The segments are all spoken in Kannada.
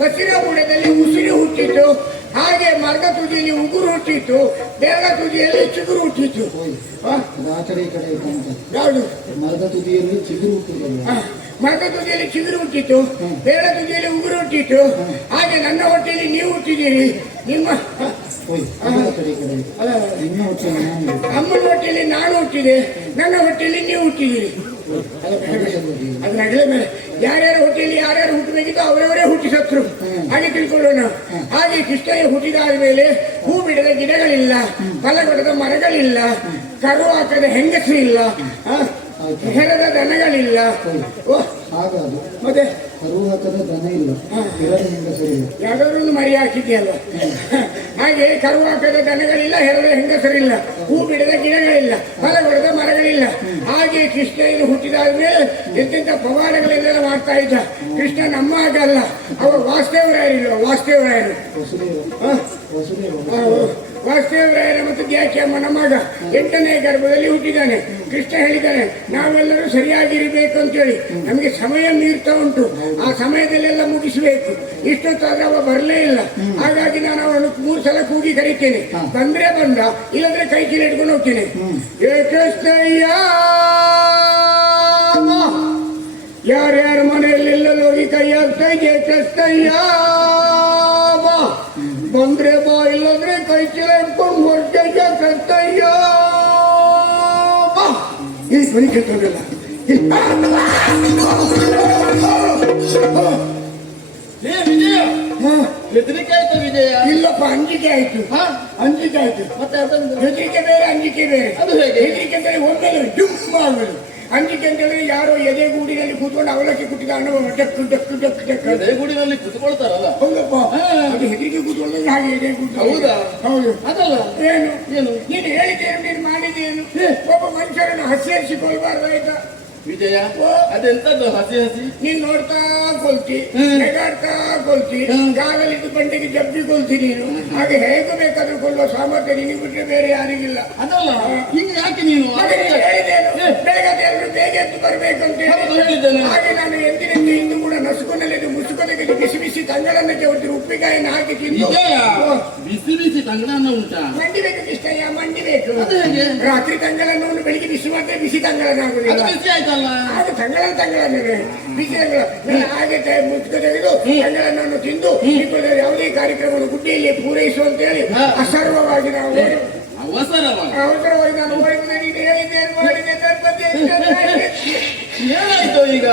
ಬಸಿರ ಬುಡದಲ್ಲಿ ಉಸಿರು ಹುಟ್ಟಿತು, ಹಾಗೆ ಮರದ ತುದಿಯಲ್ಲಿ ಉಗುರು ಹುಟ್ಟಿತು, ಬೆರಳ ತುದಿಯಲ್ಲಿ ಚಿಗುರು ಹುಟ್ಟಿತು. ಯಾವುದು? ಮರದ ತುದಿಯಲ್ಲಿ ಚಿಗುರು ಹುಟ್ಟಿತು. ಮರದ ತುದಿಯಲ್ಲಿ ಚಿಗುರು ಹುಟ್ಟಿತು, ಬೆರಳ ತುದಿಯಲ್ಲಿ ಉಗುರು ಹುಟ್ಟಿತು. ಹಾಗೆ ನನ್ನ ಹೊಟ್ಟೆಯಲ್ಲಿ ನೀವು ಹುಟ್ಟಿದ್ದೀರಿ. ನಿಮ್ಮ ಅಮ್ಮನ ಹೊಟ್ಟೆಯಲ್ಲಿ ನಾನು ಹುಟ್ಟಿದೆ, ನನ್ನ ಹೊಟ್ಟೆಯಲ್ಲಿ ನೀವು ಹುಟ್ಟಿದ್ದೀರಿ. ಅದು ನಗಲೆ ಮೇಲೆ ಯಾರ್ಯಾರ ಹೊಟ್ಟೆಯಲ್ಲಿ ಯಾರ್ಯಾರು ಹುಟ್ಟಬೇಕಿತ್ತು ಅವರವರೇ ಹುಟ್ಟಿಸತ್ರು. ಹಾಗೆ ತಿಳ್ಕೊಳ್ಳೋಣ. ಹಾಗೆ ಕೃಷ್ಣಯ್ಯ ಹುಟ್ಟಿದಾದ ಮೇಲೆ ಹೂ ಬಿಡದ ಗಿಡಗಳಿಲ್ಲ, ಫಲ ಕೊಡದ ಮರಗಳಿಲ್ಲ, ಕರು ಹಾಕದ ಹೆಂಗಸು ಇಲ್ಲ, ಹೆರದ ದನಗಳಿಲ್ಲ. ಮತ್ತೆ ಕರು ಹಾಕದ ದನ ಇಲ್ಲ, ಯಾವ್ದಾದ್ರು ಒಂದು ಮರಿ ಹಾಕಿದ್ಯಲ್ವ. ಹಾಗೆ ಕರು ಹಾಕದ ದನಗಳಿಲ್ಲ, ಹೆರದ ಹೆಂಗಸರಿಲ್ಲ, ಹೂ ಬಿಡದ ಗಿಡಗಳಿಲ್ಲ, ಫಲ ಕೊಡದ ಮರಗಳಿಲ್ಲ. ಹಾಗೆ ಕೃಷ್ಣಯ್ಯನು ಹುಟ್ಟಿದಾದ್ಮೇಲೆ ಎಂತೆಂಥ ಪವಾಡಗಳೆಲ್ಲ ಮಾಡ್ತಾ ಇದ್ದ. ಕೃಷ್ಣ ನಮ್ಮ ಆಗಲ್ಲ, ಅವ ವಾಸುದೇವರಾಯರಿಲ್ಲ, ವಾಸುದೇವರಾಯರು ವಾಸುದೇವರಾಯರ ಮತ್ತು ದ್ಯಾಕಿ ಅಮ್ಮನ ಮಗ 8ನೇ ಗರ್ಭದಲ್ಲಿ ಹುಟ್ಟಿದ್ದಾನೆ. ಕೃಷ್ಣ ಹೇಳಿದ್ದಾನೆ ನಾವೆಲ್ಲರೂ ಸರಿಯಾಗಿರ್ಬೇಕು ಅಂತೇಳಿ. ನಮಗೆ ಸಮಯ ಮೀರ್ತಾ ಉಂಟು, ಆ ಸಮಯದಲ್ಲೆಲ್ಲ ಮುಗಿಸಬೇಕು. ಇಷ್ಟೊತ್ತಾದ್ರೆ ಅವ ಬರಲೇ ಇಲ್ಲ. ಹಾಗಾಗಿ ನಾನು ಅವನು 3 ಸಲ ಕೂಗಿ ಕರೀತೇನೆ. ಬಂದ್ರೆ ಬಂದ, ಇಲ್ಲಂದ್ರೆ ಕೈ ಚೀಲ ಇಟ್ಕೊಂಡು ಹೋಗ್ತೇನೆ. ಕೃಷ್ಣಯ್ಯ ಯಾರ್ಯಾರ ಮನೆಯಲ್ಲೆಲ್ಲ ಹೋಗಿ ಕೈ ಹಾಕ್ತಾ ಇದೆ. ಕೃಷ್ಣಯ್ಯ ಬಂದ್ರೆ ಬಾ, ಇಲ್ಲಂದ್ರೆ ಕೈ ಚೀಲ ಇಟ್ಕೊಂಡು ಹೊರಟಯ್ಯ. ಕೃಷ್ಣಯ್ಯ ಈ ಧ್ವನಿ ಕೇಳ್ತೋಗಲ್ಲ. ಹೆದರಿಕೆ ಆಯ್ತು ವಿಜಯ? ಇಲ್ಲಪ್ಪ, ಅಂಜಿಕೆ ಆಯ್ತು. ಅಂಜಿಕೆ ಆಯ್ತು. ಮತ್ತೆ ಅದೊಂದು ಹೆದರಿಕೆ ಬೇರೆ, ಅಂಜಿಕೆ ಬೇರೆ. ಅದು ಹೇಗೆ? ಹೆದರಿಕೆ ಅಂತೇಳಿ ಒಮ್ಮೆಲೆ ಡುಮ್ಮ ಆಗುದು. ಅಂಜಿಕೆ ಅಂತ ಹೇಳಿದ್ರೆ ಯಾರೋ ಎದೆಗೂಡಿನಲ್ಲಿ ಕೂತ್ಕೊಂಡು ಅವಲಕ್ಕಿ ಕುಟ್ಟಿದ ಅನುಭವ. ಡಕ್ ಡಕ್ ಡಕ್ ಡಕ್ ಎದೆಗೂಡಿನಲ್ಲಿ ಕೂತ್ಕೊಳ್ತಾರಲ್ಲ. ಹೌದಪ್ಪ, ಅದು ಹೆದರಿಕೆ ಕೂತ್ಕೊಂಡ್ರೆ ಹಾಗೆ ಎದೆಗೂಡು. ಹೌದಾ? ಹೌದು. ಅದಲ್ಲ ಏನು ಏನು ನೀನು ಹೇಳಿದ್ದೇನು, ನೀನು ಮಾಡಿದ್ದೇನು? ಒಬ್ಬ ಮನುಷ್ಯರನ್ನು ಹಸಿರಿಸಿಕೊಳ್ಬಾರ್ದಾಯ್ತಾ ವಿಜಯ? ಅದೆಂತದ್ದು ಹಸಿ ಹಸಿ? ನೀನ್ ನೋಡ್ತಾ ಕೊಲ್ತಿ, ನೆಗಾಡ್ತಾ ಕೊಲ್ತಿ, ಗಾಗಲಿದ್ದು ಬಂಡೆಗೆ ಜಬ್ಬಿ ಕೊಲ್ತಿ ನೀನು. ಹಾಗೆ ಹೇಗೆ ಬೇಕಾದ್ರೂ ಕೊಲ್ಲುವ ಸಾಮರ್ಥ್ಯ ನಿನಗೆ ಬಿಟ್ಟರೆ ಬೇರೆ ಯಾರಿಗಿಲ್ಲ. ಅದಲ್ಲ, ಹಿಂಗೆ ಯಾಕೆ ನೀನು ಹೇಳಿದ್ದೇನು? ಬೆಳಗ್ಗೆ ಎಲ್ಲರೂ ಬೇಗ ಎದ್ದು ಬರ್ಬೇಕಂತ ಹೇಳಿದ್ದೇನೆ. ಹಾಗೆ ನಾನು ಎಂದಿನಂತೆ ಇಂದು ಕೂಡ ನಸುಕೊನಲ್ಲಿ ಮುಸುಕ ತೆಗೆದು ಬಿಸಿ ಬಿಸಿ ತಂಗಳನ್ನ ಹೊರಟಿರು ಉಪ್ಪಿಕಾಯಿನ ಹಾಕಿ ತಿಂದು. ಬಿಸಿ ಬಿಸಿ ತಂಗಳನ್ನ ಉಂಟಾ? ಮಂಡಿಬೇಕು ಕೃಷ್ಣಯ್ಯ, ಮಂಡಿಬೇಕು. ರಾತ್ರಿ ತಂಗಳನ್ನ ಬೆಳಿಗ್ಗೆ ಬಿಸಿ ಮಾಡಿದ್ರೆ ಬಿಸಿ ತಂಗಳನ್ನ ಆಗುದಿಲ್ಲ. ಬಿಸಿ ಆಯ್ತಲ್ಲ, ಹಾಗೆ ತಂಗಳನ್ನ ಬಿಸಿ ಹಾಗೆ ಮುಸುಕ ತೆಗೆದು ತಂಗಳನ್ನ ತಿಂದು ಯಾವುದೇ ಕಾರ್ಯಕ್ರಮವನ್ನು ಗುಡ್ಡಿಯಲ್ಲಿ ಪೂರೈಸುವಂತ ಹೇಳಿ ಅಸರ್ವವಾಗಿ ನಾವು ಅವಸರವಾಗಿ ನಾನು ಓಡಿದ. ನೀನು ಹೇಳಿದ್ದೇನು ಮಾಡಿದೆ? ಏನಾಯ್ತು ಈಗ?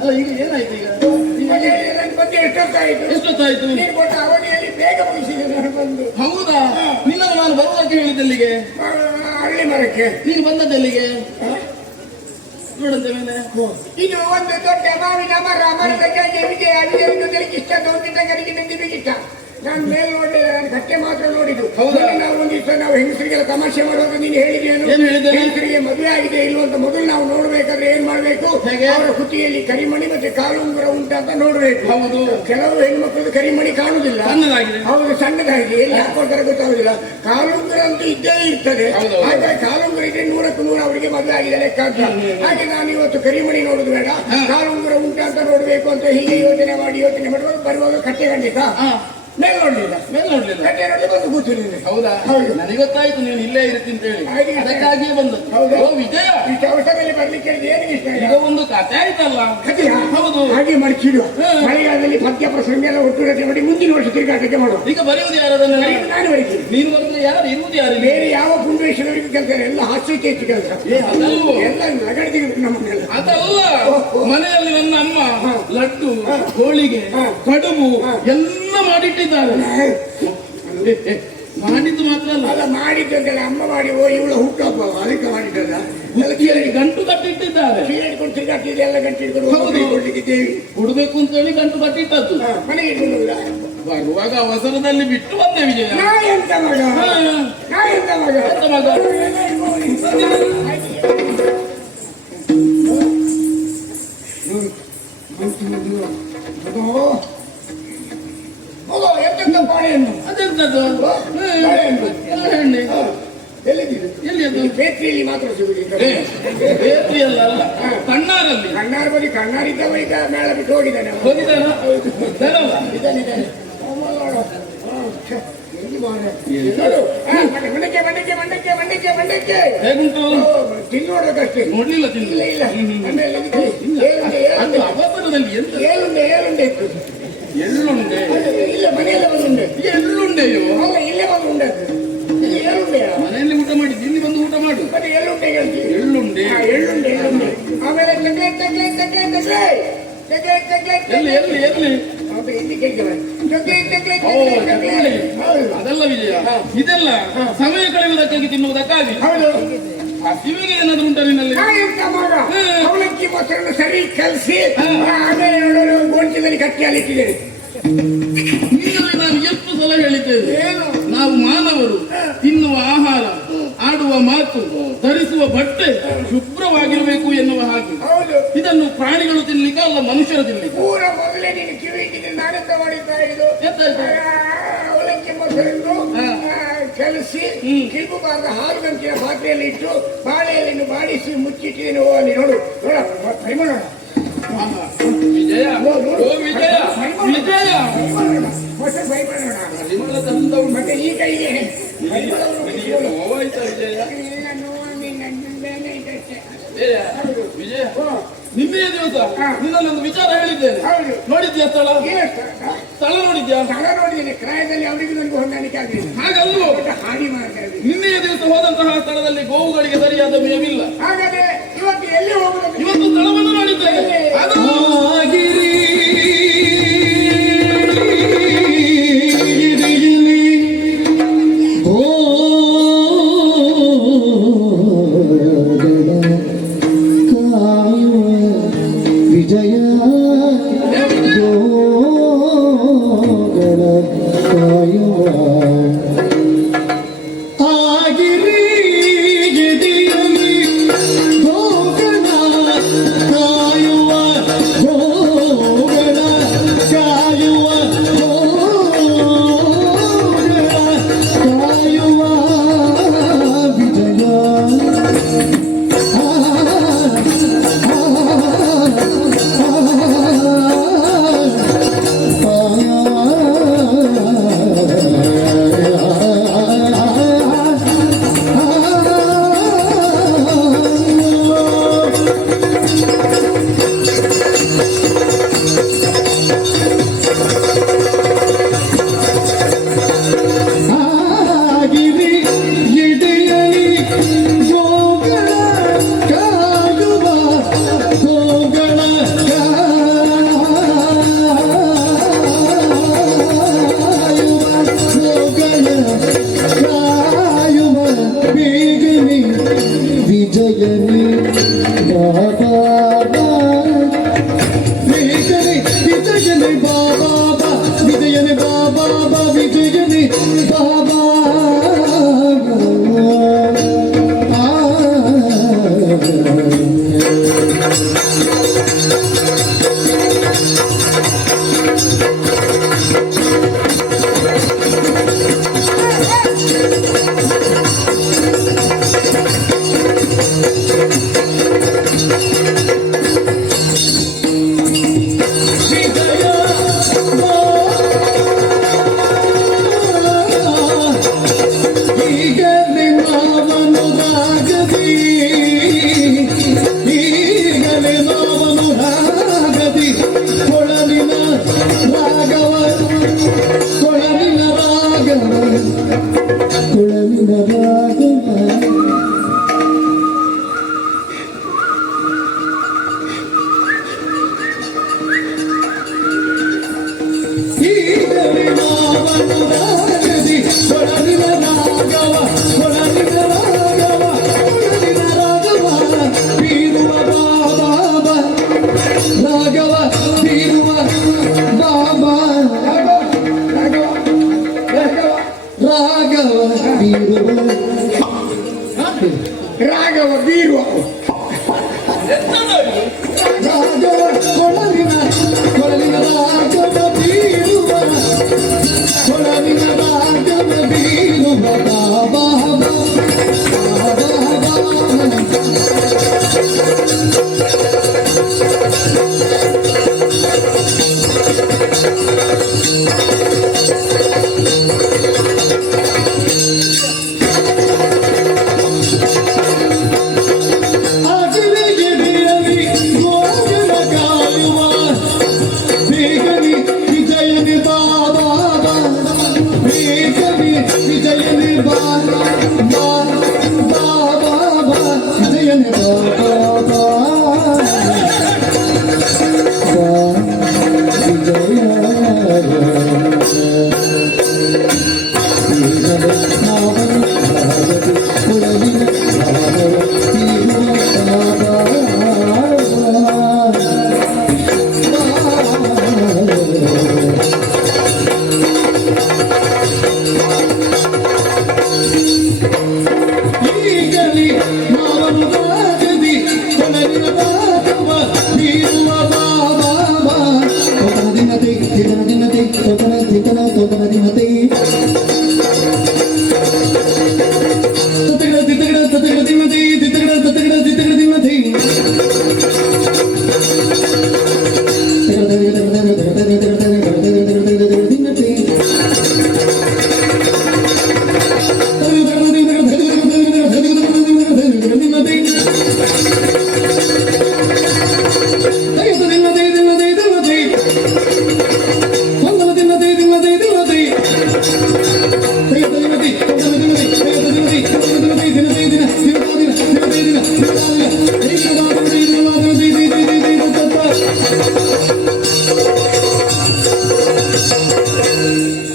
ಅಲ್ಲ ಈಗ ಏನಾಯ್ತು? ಈಗ ನನ್ನ ಬಂದು ಎಷ್ಟೊತ್ತಾಯ್ತು? ನೀನು ಕೊಟ್ಟ ಅವಧಿಯಲ್ಲಿ ಬೇಗ ಮುಗಿಸಿದೆ ನಾನು ಬಂದು. ಹೌದಾ? ನಿನ್ನನ್ನು ನಾನು ಬರುವುದಕ್ಕೆ ಹೇಳಿದ್ದೆಲ್ಲಿಗೆ? ಹಳ್ಳಿ ಮರಕ್ಕೆ. ನೀನು ಬಂದದ್ದೆಲ್ಲಿಗೆ? ನೋಡಂತ ಮೇಲೆ ಇದು ಒಂದು ದೊಡ್ಡ ಮಾವಿನ ಮರ. ಮರದ ಕೆಳಗೆ ಇಷ್ಟ ಗೌಂಡಿಟ್ಟಂಗರಿಗೆ ನಿಂತಿಬೇಕಿತ್ತ. ನಾನು ಮೇಲೆ ನೋಡಿದೆ, ನಾನು ಕಟ್ಟೆ ಮಾತ್ರ ನೋಡಿದ್ದು. ನಾವು ಒಂದಿವ್ಸ ನಾವು ಹೆಂಗಸರಿಗೆಲ್ಲ ತಮಾಷೆ ಮಾಡುವಾಗ ನೀನು ಹೇಳಿದೇನು? ಹೆಂಗಸರಿಗೆ ಮದುವೆ ಆಗಿದೆ ಇಲ್ವ ಅಂತ ಮೊದಲು ನಾವು ನೋಡ್ಬೇಕಾದ್ರೆ ಏನ್ ಮಾಡ್ಬೇಕು? ಅವರ ಕುತ್ತಿಗೆಯಲ್ಲಿ ಕರಿಮಣಿ ಮತ್ತೆ ಕಾಲುಂಗುರ ಉಂಟ ಅಂತ ನೋಡ್ಬೇಕು. ಹೌದು, ಕೆಲವು ಹೆಣ್ಮಕ್ಳದ್ದು ಕರಿಮಣಿ ಕಾಣುದಿಲ್ಲ. ಹೌದು, ಸಣ್ಣದಾಗಿ ಎಲ್ಲಿ ಹಾಕೊಳ್ತಾರೆ ಗೊತ್ತಾಗುದಿಲ್ಲ. ಕಾಲುಂಗುರ ಅಂತೂ ಇದ್ದೇ ಇರ್ತದೆ. ಹಾಗಾಗಿ ಕಾಲುಂಗುರ ಇದ್ರೆ 100ಕ್ಕೆ 100 ಅವರಿಗೆ ಮದುವೆ ಆಗಿದೆ ಲೆಕ್ಕ. ಹಾಗೆ ನಾನು ಇವತ್ತು ಕರಿಮಣಿ ನೋಡುದು ಬೇಡ, ಕಾಲುಂಗುರ ಉಂಟ ಅಂತ ನೋಡ್ಬೇಕು ಅಂತ ಹೀಗೆ ಯೋಚನೆ ಮಾಡುವಾಗ ಬರುವಾಗ ಕಟ್ಟೆ ಖಂಡಿತ ಮೇಲೆ ನೋಡ್ಲಿಲ್ಲ ಮೇಲೆ ನೋಡ್ಲಿಲ್ಲ. ಕಟ್ಟೆ ನೋಡಿ ಬಂದು ಕೂತಿದ್ದೀನಿ. ಹೌದಾ? ಹೌದು. ನನಗೊತ್ತಾಯ್ತು ನೀನು ಇಲ್ಲೇ ಇರ್ತೀನಿ ಅಂತ ಹೇಳಿ, ಹಾಗೆ. ಅದಕ್ಕಾಗಿಯೇ ಬಂದು. ಹೌದಾ? ಓ ವಿಜಯ, ಇಷ್ಟು ಅವಸರದಲ್ಲಿ ಬರ್ಲಿಕ್ಕೆ ಏನಿಗೆ ಇಷ್ಟ ಇಲ್ಲ? ಈಗ ಒಂದು ಕಥೆ ಆಯ್ತಲ್ಲ. ಕಥೆಯಾ? ಹೌದು. ಹಾಗೆ ಮಡಚಿಡುವ. ಹಾ. ಮಳೆಗಾಲದಲ್ಲಿ ಪದ್ಯ ಪ್ರಸಂಗ ಎಲ್ಲ ಒಟ್ಟುಗಟ್ಟೆ ಮಾಡಿ ಮುಂದಿನ ವರ್ಷ ತಿರುಗಾಟಕ್ಕೆ ಮಾಡುವ. ಈಗ ಬರೆಯುವುದು ಯಾರದನ್ನೆಲ್ಲ? ನಾನು ಬರೀತೀನಿ. ನೀನು ಬರೆದ್ರೆ ಯಾರು ಇರುವುದು ಯಾರು? ಬೇರೆ ಯಾವ ಪುಂಡೇಶ್ವರರಿಗೆ ಕೆಲಸ ಎಲ್ಲ ಹಾಸ್ಯಕ್ಕೆ ಹೆಚ್ಚು ಕೆಲಸ. ಅದಲ್ವೋ? ಎಲ್ಲ ನಗಡಿಗೆ ನಮ್ಮನ್ನೆಲ್ಲ. ಅದಲ್ಲ, ಮನೆಯಲ್ಲಿ ನನ್ನ ಅಮ್ಮ ಲಡ್ಡು, ಹೋಳಿಗೆ, ಕಡುಬು ಎಲ್ಲ ಮಾಡಿಟ್ಟಿದ್ದಾರೆ. ಮಾಡಿದ್ದು ಮಾತ್ರ ಅಲ್ಲ, ಅಲ್ಲ ಮಾಡಿದ್ದಂತೆಲ್ಲ ಅಮ್ಮ ಮಾಡಿ ಓ ಇವಳ ಹುಟ್ಟುಹಬ್ಬ ಅದಕ್ಕೆ ಮಾಡಿದ್ದಲ್ಲ. ಎಲ್ಲ ಕೀಳಲ್ಲಿ ಗಂಟು ಕಟ್ಟಿಟ್ಟಿದ್ದಾರೆ. ಸೀರೆ ಇಟ್ಕೊಂಡು ತಿರುಗಾಡ್ತಿದ್ದೆ ಎಲ್ಲ ಗಂಟೆ ಇಟ್ಕೊಂಡು ಹೌದು. ಕೊಡ್ಲಿಕ್ಕೆ ದೇವಿ ಕೊಡ್ಬೇಕು ಅಂತ ಹೇಳಿ ಗಂಟು ಕಟ್ಟಿಟ್ಟದ್ದು. ಮನೆಗೆ ಇಟ್ಕೊಂಡು ಹೋಗುದಾ? ಬರುವಾಗ ಅವಸರದಲ್ಲಿ ಬಿಟ್ಟು ಬಂದೆ ವಿಜಯ. ನಾ ಎಂತ ಮಗ? ನಾ ಎಂತ ಮಗ? ಎಂತ ಮಗ? ಎಂತೆಂತ ಬಾಳೆಹಣ್ಣು ಅದೆಂತದ್ದು? ಬಾಳೆಹಣ್ಣು ಎಲ್ಲ ಹೆಣ್ಣೆ. ಎಲ್ಲಿದ್ದೀರಿ? ಎಲ್ಲಿ ಅದು? ಬೇಕರಿಯಲ್ಲಿ ಮಾತ್ರ ಸಿಗುದಿಲ್ಲ. ಬೇತ್ರಿಯಲ್ಲ, ಅಲ್ಲ ಕಣ್ಣಾರಲ್ಲಿ. ಕಣ್ಣಾರು ಬರೀ ಕಣ್ಣಾರಿದ್ದವ ಈಗ ಮೇಳ ಬಿಟ್ಟು ಹೋಗಿದ್ದಾನೆ ಅವ. ಹೋಗಿದ್ದಾನ? ಬರಲ್ಲ. ಇದ್ದಾನೆ ಇದ್ದಾನೆ. ಅವ ನೋಡು. ಛೆ, ಎಲ್ಲಿ ಮಾರ್ರೆ? ನೋಡು. ಮಂಡಕ್ಕೆ ಮಂಡಕ್ಕೆ ಮಂಡಕ್ಕೆ ಮಂಡಕ್ಕೆ ಮಂಡಕ್ಕೆ. ಹೇಗುಂಟು? ತಿನ್ನೋಡಕ್ಕಷ್ಟೇ. ನೋಡ್ಲಿಲ್ಲ, ಇಲ್ಲ ತಿನ್ಲಿಲ್ಲ. ಇಲ್ಲ. ಆಮೇಲೆ ಇದಕ್ಕೆ ಏಲುಂಡೆ ಅದು ಏಲುಂಡೆ ಅವಸರದಲ್ಲಿ ಎಂತ? ಏಲುಂಡೆ ಏಲುಂಡೆ ಇತ್ತು. ಎಳ್ಳುಂಡೆ. ಇಲ್ಲ ಮನೆಯಲ್ಲ ಬಂದುಂಡೆ. ಎಳ್ಳುಂಡೆಯೋ? ಅಲ್ಲ ಇಲ್ಲೇ ಬಂದುಂಡೆ. ಇದು ಏಲುಂಡೆಯ? ಮನೆಯಲ್ಲಿ ಊಟ ಮಾಡಿದ್ದು, ಇಲ್ಲಿ ಬಂದು ಊಟ ಮಾಡು. ಮತ್ತೆ ಎಳ್ಳುಂಡೆ ಹೇಳ್ತೀವಿ. ಎಳ್ಳುಂಡೆ. ಎಳ್ಳುಂಡೆ ಎಳ್ಳುಂಡೆ. ಆಮೇಲೆ ತಗ್ಲೆ ತಗ್ಲೆ ತಗ್ಲೆ ತಗ್ಲೆ ತಗ್ಲೆ ತಗ್ಲೆ ಎಲ್ಲಿ ಎಲ್ಲಿ ಎಲ್ಲಿ? ಅದು ಇಲ್ಲಿ ಕೈಗೆ ಬರ. ತಗ್ಲೆ ತಗ್ಲೆ ಓ, ತಗ್ಲೆ ಎಳ್ಳುಂಡೆ. ಹೌದು. ಅದೆಲ್ಲ ವಿಜಯ, ಇದೆಲ್ಲ ಸಮಯ ಕಳೆಯುವುದಕ್ಕಾಗಿ ತಿನ್ನುವುದಕ್ಕಾಗಿ. ಹೌದು. ಹಸಿವಿಗೆ ಏನಾದ್ರು ಉಂಟ ನಿನ್ನಲ್ಲಿ? ನಾ ಎಂತ ಮಗ? ಅವಲಕ್ಕಿ ಮೊಸರನ್ನು ಸರಿ ಕಲಸಿ ಆಮೇಲೆ ನೋಡೋರು ಗೋಣಿಚೀಲದಲ್ಲಿ ಕಟ್ಟಿ ಅಲ್ಲಿ ಇಟ್ಟಿದ್ದೇನೆ. ನಿನ್ನಲ್ಲಿ ನಾನು ಎಷ್ಟು ಸಲ ಹೇಳಿದ್ದೇನೆ, ಏನು? ನಾವು ಮಾನವರು ತಿನ್ನುವ ಆಹಾರ, ಆಡುವ ಮಾತು, ಧರಿಸುವ ಬಟ್ಟೆ ಶುಭ್ರವಾಗಿರಬೇಕು ಎನ್ನುವ ಹಾಗೆ. ಹೌದು. ಇದನ್ನು ಪ್ರಾಣಿಗಳು ತಿನ್ಲಿಕ್ಕೆ ಅಲ್ಲ, ಮನುಷ್ಯರು ತಿನ್ಲಿಕ್ಕೆ. ಪೂರ ಮೊದಲೇ ನೀನು ಕಿವಿ ಇಟ್ಟಿದ್ದೀನಿ. ನಾನೆಂತ ಮಾಡಿದ್ದ ಇದು ಎಂತಾಯ್ತು? ಅವಲಕ್ಕಿ ಮೊಸರನ್ನು ಕಲಸಿ ಕಿಲ್ಬಾರ್ದ ಹಾಲು ಗಂಟಿನ ಪಾತ್ರೆಯಲ್ಲಿ ಇಟ್ಟು ಬಾಳೆಯಲ್ಲಿ ಬಾಡಿಸಿ ಮುಚ್ಚಿಟ್ಟಿದ್ದೇನೆ. ಓ ಅಲ್ಲಿ ನೋಡು ನೋಡ ಪರಿಮಾಣ ಆಹಾ. ವಿಜಯ, ಓ ವಿಜಯ, ವಿಜಯ. ಹೊಸ ಪರಿಮಾಣ ಪರಿಮಳ ಚಂದ ಉಂಟು. ಮತ್ತೆ ಈ ಕೈಗೆ ನಿನಗೆ ನೋವಾಯ್ತಾ ವಿಜಯ? ವಿಜಯ, ವಿಜಯ, ನಿನ್ನೆಯ ದಿವಸ ನಿನ್ನಲ್ಲಿ ಒಂದು ವಿಚಾರ ಹೇಳಿದ್ದೇನೆ. ಹೌದು. ನೋಡಿದ್ಯಾ ಸ್ಥಳ? ಸ್ಥಳ ನೋಡಿದ್ಯಾ? ಸ್ಥಳ ನೋಡಿದ್ದೇನೆ. ಕ್ರಾಯದಲ್ಲಿ ಅವರಿಗೂ ನನಗೆ ಹೊಂದಾಣಿಕೆ ಆಗಲಿಲ್ಲ. ಹಾಗಲ್ವೋ? ಹಾನಿ ಮಾಡ್ತಾರೆ. ನಿನ್ನೆಯ ದಿವಸ ಹೋದಂತಹ ಸ್ಥಳದಲ್ಲಿ ಗೋವುಗಳಿಗೆ ಸರಿಯಾದ ಮೇವಿಲ್ಲ. ಹಾಗಾದ್ರೆ ಇವತ್ತು ಎಲ್ಲಿ ಹೋಗುದು? ಇವತ್ತು ಸ್ಥಳವನ್ನು ನೋಡಿದ್ದೇನೆ. ಅದು ವಿಜಯ ಕಾಯುವ ಕೊಳಲಿನ ರಾಗವ ಈಗಲೇ ಮಾವನ ರಾಗದಿ ಕೊಳಲಿನ ರಾಗವ ಕೊಳಲಿನ ರಾಗವ ಕೊಳಲಿನ ರಾಗವ ಬೀರುವ ಬಾಬಾ ರಾಗವ ಬೀರುವ ಬಾಬಾ ರಾಗವ ಬೀರುವ ರಾಗವ ಬೀರುವ ರಾಗವ ಕೊಳಲಿನ ಕೊಳಲಿನ ರಾಗವ ಬೀರುವ ಕೊಳಲಿನ ರಾಗವ ಬೀರುವ ಬಾಬಾ ಅಗಿಲಿಗೆ ಬೀಳಲಿ ಗೋಗನ ಕಾಯುವ ಬೇಗನೆ ವಿಜಯನಿ ಬಾಬಾ ಬೇಗನೆ ವಿಜಯನಿ ಬಾಬಾ ಬಾಬಾ ವಿಜಯನಿ ಬಾಬಾ ಈಗಲಿ ಮಾವನು ರಾಗದಿ ಕೊಳಲಿನ ರಾಗವ ಬೀರುವ ಬಾಬಾ ತೊಗನ ದಿನತೆ ತಿಗನ ದಿನತೆ ತೊಗನ ತಿಗನ ತೊಗನ ದಿನತೆ ತತಗಡ ತಿತಗಡ ತತಗಡ ದಿನತೆ ತಿತಗಡ ತತಗಡ ತಿತಗಡ ದಿನತೆ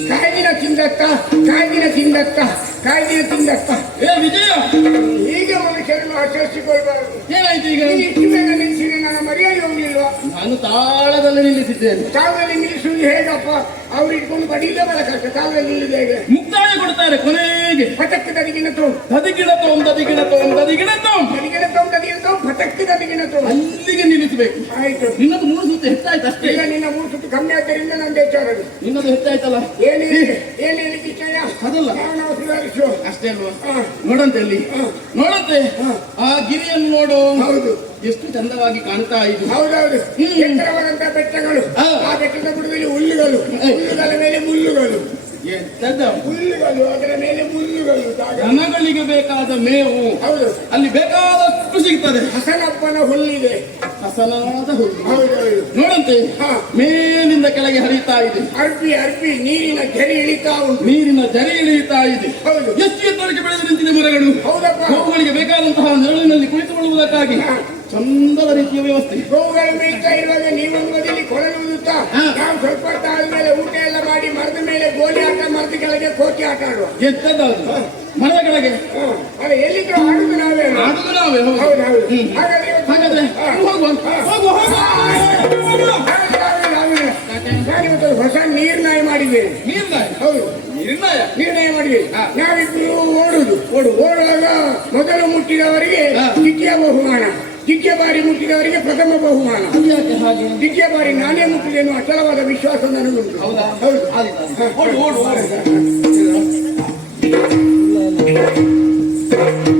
ಕಾಯ್ದಿನ ತಿಂದತ್ತ ಕಾಯ್ದಿನ ತಿಂದತ್ತ ಕಾಯ್ದಿನ ತಿಂದತ್ತ ಏ ವಿಜಯ, ಹೀಗೆ ಮನುಷ್ಯರನ್ನು ಆಚರಿಸಿಕೊಳ್ಬಾರದು. ಏನಾಯ್ತು ಈಗ? ನೀನು ಇಷ್ಟು ಬೇಗ ನಿಲ್ಲಿಸಿದ್ರೆ ನನ್ನ ಮರ್ಯಾದೆ ಹೋಗಿಲ್ವಾ? ನಾನು ತಾಳದಲ್ಲಿ ನಿಲ್ಲಿಸಿದ್ದೇನೆ. ಕಾಲದಲ್ಲಿ ನಿಲ್ಲಿಸುವುದು ಹೇಗಪ್ಪ? ಅವ್ರು ಇಟ್ಕೊಂಡು ಬಡಿಯಲೇ ಬರಕಷ್ಟ ಕಾಲದಲ್ಲಿ ನಿಲ್ಲಿದೆ ಹೇಗೆ? ಮುಕ್ತಾಯ ಕೊಡ್ತಾರೆ ಕೊನೆಗೆ. ಪಟಕ್ ದದಿಗಿನ ತೋ ತದಿಗಿಡ ತೋಂ ತದಿಗಿಡ ತೋಂ ತದಿಗಿಡ ತೋಂ ದದಿಗಿನ ತೋ ದದಿಗಿನ ತೋ ಪಟಕ್ ದದಿಗಿನ ತೋ. ಅಲ್ಲಿಗೆ ನಿಲ್ಲಿಸಬೇಕು. ಆಯ್ತು. ನಿನ್ನದು 3 ಸುತ್ತು ಹೆಚ್ಚಾಯ್ತು ಅಷ್ಟೇ. ಈಗ ನಿನ್ನ 3 ಸುತ್ತು ಕಮ್ಮಿ ಆದ್ದರಿಂದ ನಂದು ಹೆಚ್ಚಾರದು. ನಿನ್ನದು ಹೆಚ್ಚಾಯ್ತಲ್ಲ. ಏನು ಹೇಳಿಕ್ಕೆ ಇಷ್ಟಯ? ಅದಲ್ಲ. ನಾವು ಸುಧಾರಿಸು. ಅಷ್ಟೇ ಅಲ್ವಾ? ಹಾ. ನೋಡಂತೆ ಅಲ್ಲಿ ನೋಡಂತೆ ಹಾ. ಆ ಗಿರಿಯನ್ನು ನೋಡು. ಹೌದು ಎಷ್ಟು ಚಂದವಾಗಿ ಕಾಣ್ತಾ ಇದು. ಹೌದೌದು. ಎತ್ತರವಾದಂತಹ ಬೆಟ್ಟಗಳು, ಹಾ. ಆ ಬೆಟ್ಟದ ಬುಡದಲ್ಲಿ ಹುಲ್ಲುಗಳು, ಹುಲ್ಲುಗಳ ಮೇಲೆ ಮುಳ್ಳುಗಳು, ಎಂತದ? ಹುಲ್ಲುಗಳು ಅದರ ಮೇಲೆ ಮುಳ್ಳುಗಳು. ದನಗಳಿಗೆ ಬೇಕಾದ ಮೇವು ಹೌದು. ಅಲ್ಲಿ ಬೇಕಾದಷ್ಟು ಸಿಗ್ತದೆ. ಹಸನಪ್ಪನ ಹುಲ್ಲಿದೆ. ಹಸನಾದ ಹುಲ್ಲು. ಹೌದೌದು. ನೋಡಂತೆ ಹಾ. ಮೇಲಿಂದ ಕೆಳಗೆ ಹರಿತಾ ಇದೆ. ಅರ್ಪಿ ನೀರಿನ ಝರಿ ಇಳಿತಾ ಉಂಟು. ನೀರಿನ ಜರಿ ಇಳಿಯುತ್ತಾ ಇದೆ. ಹೌದು. ಎಷ್ಟು ಎತ್ತರಕ್ಕೆ ಬೆಳೆದು ನಿಂತಿದೆ ಮರಗಳು. ಹೌದಪ್ಪ. ಅವುಗಳಿಗೆ ಬೇಕಾದಂತಹ ನೆರಳಿನಲ್ಲಿ ಕುಳಿತುಕೊಳ್ಳುವುದಕ್ಕಾಗಿ ಹಾ. ಚಂದದ ರೀತಿಯ ವ್ಯವಸ್ಥೆ. ಗೋವುಗಳು ಮೇಯ್ತಾ ಇರುವಾಗ ನೀವೊಂದು ಬದಿಲಿ ಕೊಳಲು ಊದುತ್ತಾ, ಹಾ. ನಾವು ಸ್ವಲ್ಪ ಹೊತ್ತು ಆದ್ಮೇಲೆ ಊಟ ಎಲ್ಲ ಮಾಡಿ ಮರದ ಮೇಲೆ ಗೋಲಿ ಆಟ, ಮರದ ಕೆಳಗೆ ಕೋತಿ ಆಟ ಆಡುವ. ಎತ್ತದದು ಮರದ ಕೆಳಗೆ ಅದೇ ಎಲ್ಲಿದ್ರು ಆಡುದು ನಾವೇ. ಆಡುದು ನಾವೇ. ಹೌದು. ಹೌದು ಹೌದು. ಹ್ಮ್. ಹಾಗಾದ್ರೆ ಹಾಗಾದ್ರೆ ಹಾ. ಹೋಗುವ. ಹೋಗುವ, ಹೋಗುವ. ನಾನಿವತ್ತು ಹೊಸ ನಿರ್ಣಯ ಮಾಡಿದ್ದೇನೆ. ನಿರ್ಣಯ. ಹೌದು ನಿರ್ಣಯ ಮಾಡಿದ್ದೇವೆ. ನಾವಿಬ್ರು ಓಡುವಾಗ ಮೊದಲು ಮುಟ್ಟಿದವರಿಗೆ ಹಾ. ದ್ವಿತೀಯ ಬಹುಮಾನ, ದ್ವಿತೀಯ ಬಾರಿ ಮುಟ್ಟಿದವರಿಗೆ ಪ್ರಥಮ ಬಹುಮಾನ. ಯಾಕೆ ಹಾಗೆ? ದ್ವಿತೀಯ ಬಾರಿ ನಾನೇ ಮುಟ್ಟಿದ್ದೇನು ಅಚಲವಾದ ವಿಶ್ವಾಸ ನನಗುಂಟು. ಹೌದಾ? ಹೌದು. ಓಡು ಓಡು ಓಡು.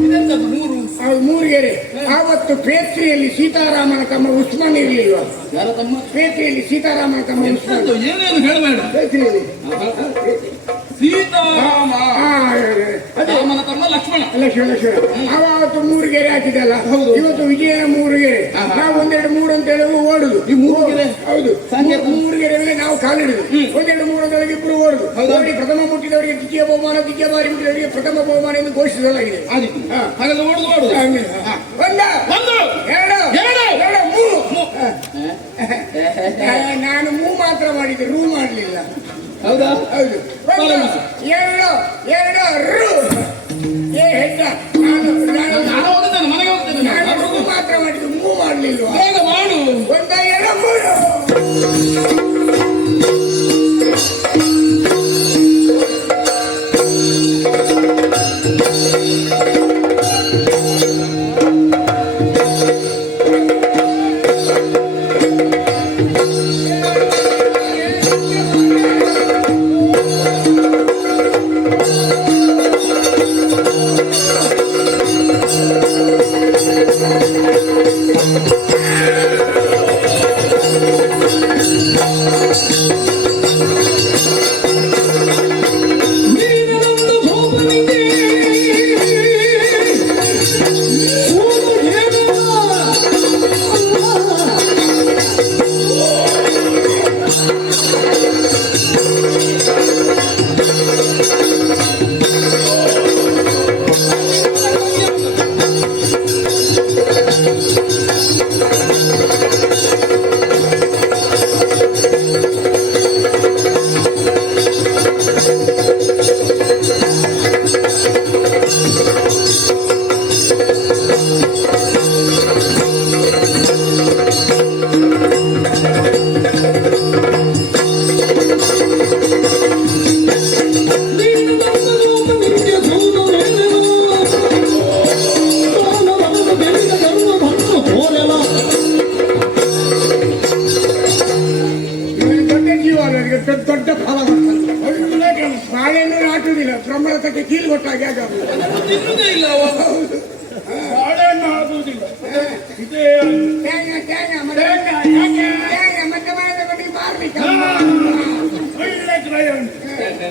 ಇದೆಂತದ್ದು 3? ಅವ್ರು 3 ಗೆರೆ. ಆವತ್ತು ಪೇತ್ರಿಯಲ್ಲಿ ಸೀತಾರಾಮನ ತಮ್ಮ ಉಸ್ಮಾನ್ ಇರ್ಲಿಲ್ವಾ? ಯಾರ ತಮ್ಮ? ಪೇತ್ರಿಯಲ್ಲಿ ಸೀತಾರಾಮನ ತಮ್ಮ ಉಸ್ಮಾನ್. ಎಂತದ್ದು? ಏನೇನು ಹೇಳಬೇಡ. ಪೇತ್ರಿಯಲ್ಲಿ ಸೀತಾರಾಮ ಅದೇ ರಾಮನ ತಮ್ಮ ಲಕ್ಷ್ಮಣ. ಅವತ್ತು 3 ಗೆರೆ ಹಾಕಿದಲ್ಲ, ಹೌದು. ಇವತ್ತು ವಿಜಯನ 3 ಗೆರೆ. ನಾವು 1 2 3 ಅಂತ ಹೇಳಿ ಓಡುದು. ಈ 3 ಗೆರೆ ಹೌದು, ಸಂಜೆ 3 ಗೆರೆ ಮೇಲೆ ನಾವು ಕಾಲಿಡುದು. 1 2 3 ಅಂತೊಳಗೆ ಇಬ್ರು ಓಡುದು. ಓಡಿ ಪ್ರಥಮ ಮುಟ್ಟಿದವರಿಗೆ ದ್ವಿತೀಯ ಬಹುಮಾನ, ದ್ವಿತೀಯ ಬಾರಿ ಮುಟ್ಟಿದವರಿಗೆ ಪ್ರಥಮ ಬಹುಮಾನ ಎಂದು ಘೋಷಿಸಲಾಗಿದೆ. ಆದಿತ್ತು. ಹಾಗಾದ್ರೆ ಓಡುದು ಓಡುದು. ಒಂದು, ಎರಡು, ಮೂರು. ನಾನು ಮಾತ್ರ ಮಾಡಿದ್ದೆ, ರೂ ಮಾಡಲಿಲ್ಲ. ಹೌದಾ? ಹೌದು. ಎರಡು ರೂ. ಹೆಡ್ಡ ನಾನು ಹೋಗುತ್ತೇನೆ, ಮನೆಗೆ ಹೋಗ್ತೇನೆ. ನಾನು ರೂ ಮಾತ್ರ ಮಾಡಿದ್ದು, ಮೂ ಮಾಡಲಿಲ್ವಾ? ಬೇಗ ಮಾಡು. 1 2 3. ದೊಡ್ಡ ಫಲ ಬರ್ತದೆ. ಬಾಳೆಯನ್ನು ನಾಟುವುದಿಲ್ಲ, ಬ್ರಹ್ಮರಥಕ್ಕೆ ಕೀಲು ಕೊಟ್ಟಾಗ ತಿನ್ನುವುದೇ ಇಲ್ಲ ಅವ. ಬಾಳೆಹಣ್ಣು ಆಗುವುದಿಲ್ಲ. ಇದೇ ಮತ್ತೆ ಮನೆ ತಗೊಂಡು ಮಾರ್ಲಿಕ್ಕೆ ಒಳ್ಳೆ ಕ್ರಯ ಉಂಟು.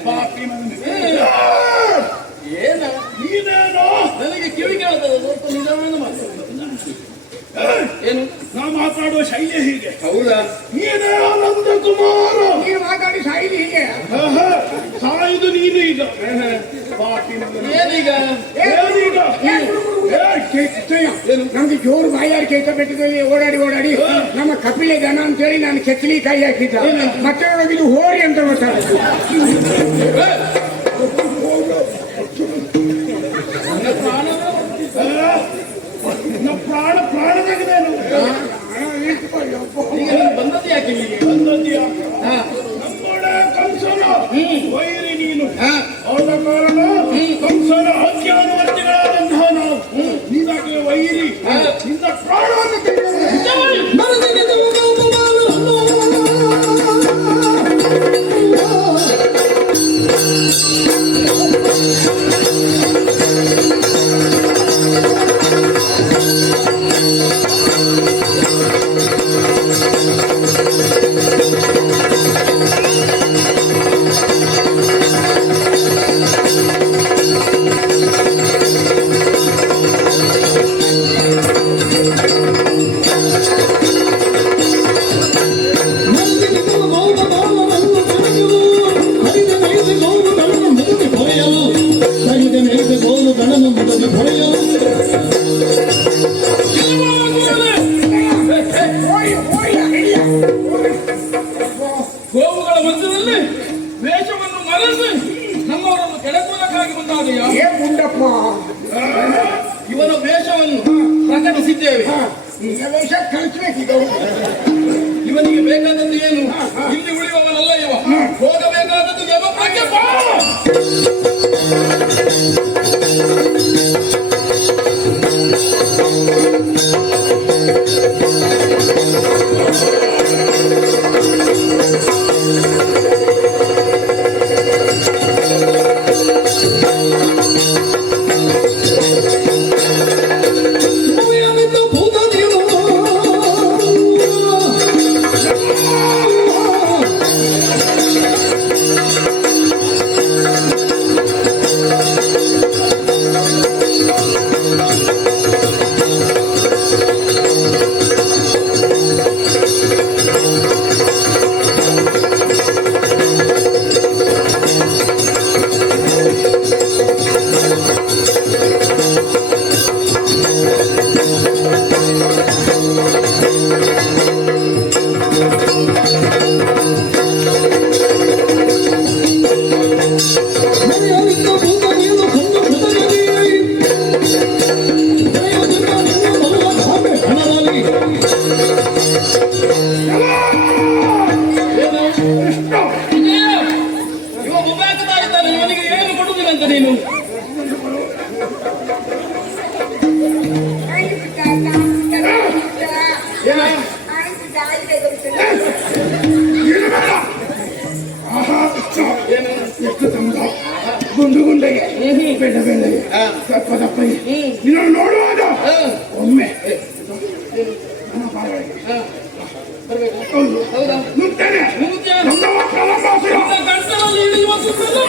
ಪಾಪಿ ಮಂದಿ. ಏನ ನೀನೇನೋ ನನಗೆ ಕಿವಿ ಕೇಳ್ತದೆ, ಸ್ವಲ್ಪ ನಿಧಾನ ಮಾತಾಡು. ಏನು ನಾ ಮಾತಾಡುವ ಶೈಲಿ ಹೀಗೆ. ಹೌದಾ? ನೀನೇ ಆನಂದ ಕುಮಾರ. ನೀನು ಮಾತಾಡಿ ಸಾಯಿಲಿ ಹೀಗೆ. ಸಾಯುದು ನೀನು ಈಗ. ಪಾಪಿ ಮಂದಿ. ಏನೀಗ? ಏನೀಗ? ನಮ್ಗೆ ಜೋರು ಬಾಯಾರಿಕೆ ಐತ ಬೆಟ್ಟದಲ್ಲಿ ಓಡಾಡಿ ನಮ್ಮ ಕಪಿಲೆ ದನ ಅಂತೇಳಿ ನಾನು ಕೆಚ್ಚಲಿ ಕೈ ಹಾಕಿದ್ದ. ಮತ್ತೆ ಇದು ಹೋರಿ ಅಂತ ಮಾತಾಡೋದು. ಪ್ರಾಣ ತೆಗೆದೇನು ಬಂದದ್ದು ಯಾಕೆ ಇಲ್ಲಿಗೆ? ಬಂದದ್ಯಾ? ನಮ್ಮೊಡೆ ಕಂಸನ ವೈರಿ ನೀನು. ಅವನ ಕಾರಣ ಕಂಸನ ಅಜ್ಞಾನವರ್ತಿಗಳಾದಂತಹ ನಾವು ನಿನಗೆ ವೈರಿ. ನಿನ್ನ ಪ್ರಾಣವನ್ನು ಗೋವುಗಳ ಮಧ್ಯದಲ್ಲಿ ವೇಷವನ್ನು ಮರೆತು ನಮ್ಮವರನ್ನು ಕೆಡಕುವುದಕ್ಕಾಗಿ ಮುಂದಾದೆಯಾ? ಏ ಗುಂಡಪ್ಪ, ಇವನ ವೇಷವನ್ನು ಪ್ರಕಟಿಸಿದ್ದೇವೆ. ಈಗ ವೇಷ ಕಳಿಸ್ಬೇಕಿದ್ದು. ಇವನಿಗೆ ಬೇಕಾದದ್ದು ಏನು? ಇಲ್ಲಿ ಉಳಿಯುವವನಲ್ಲ ಇವ. ಹೋಗಬೇಕಾದದ್ದು ಯಮಪುರಕ್ಕೆ ಬಾ. ನೀನು ಏನ ಏನು ಬೇಡ. ಆಹಾ, ಏನು ಎಷ್ಟು ಚಂದ. ಗುಂಡು ಗುಂಡೆಗೆ ಬೆಳ್ಳ ಬೆಳ್ಳಗೆ ದಪ್ಪ ದಪ್ಪಗೆ ನೀನು ನೋಡುವಾಗ ಒಮ್ಮೆ ನನ್ನ ಬಾಯಿಗೆ ಬರ್ಬೇಕು ಹೌದು ಹೌದಾ ನುಗ್ತೇನೆ. ನುಗ್ಗುತ್ತೀಯಾ? ನಂದವ ಕಲಂಬಾಸುರ. ಗಂಟಲಲ್ಲಿ ಇಳಿಯುವ ಸುತ್ತಲೂ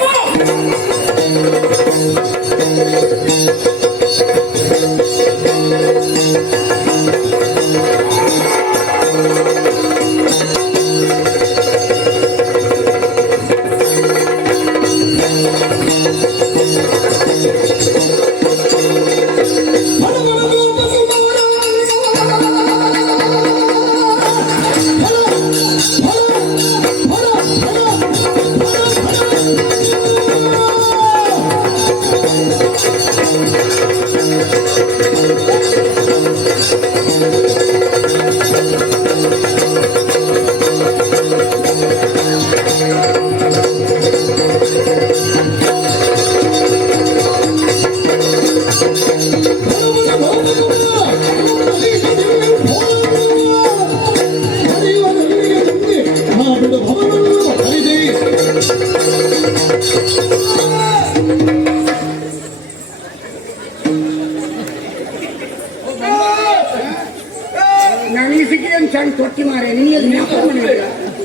ನನಗೆ ಸಿಕ್ಕಿದ ಚಂದ ತೊಟ್ಟಿ ಮಾರೆ ನಿಮಗೆ ಜ್ಞಾಪಕ ಮಾಡಿಲ್ಲ.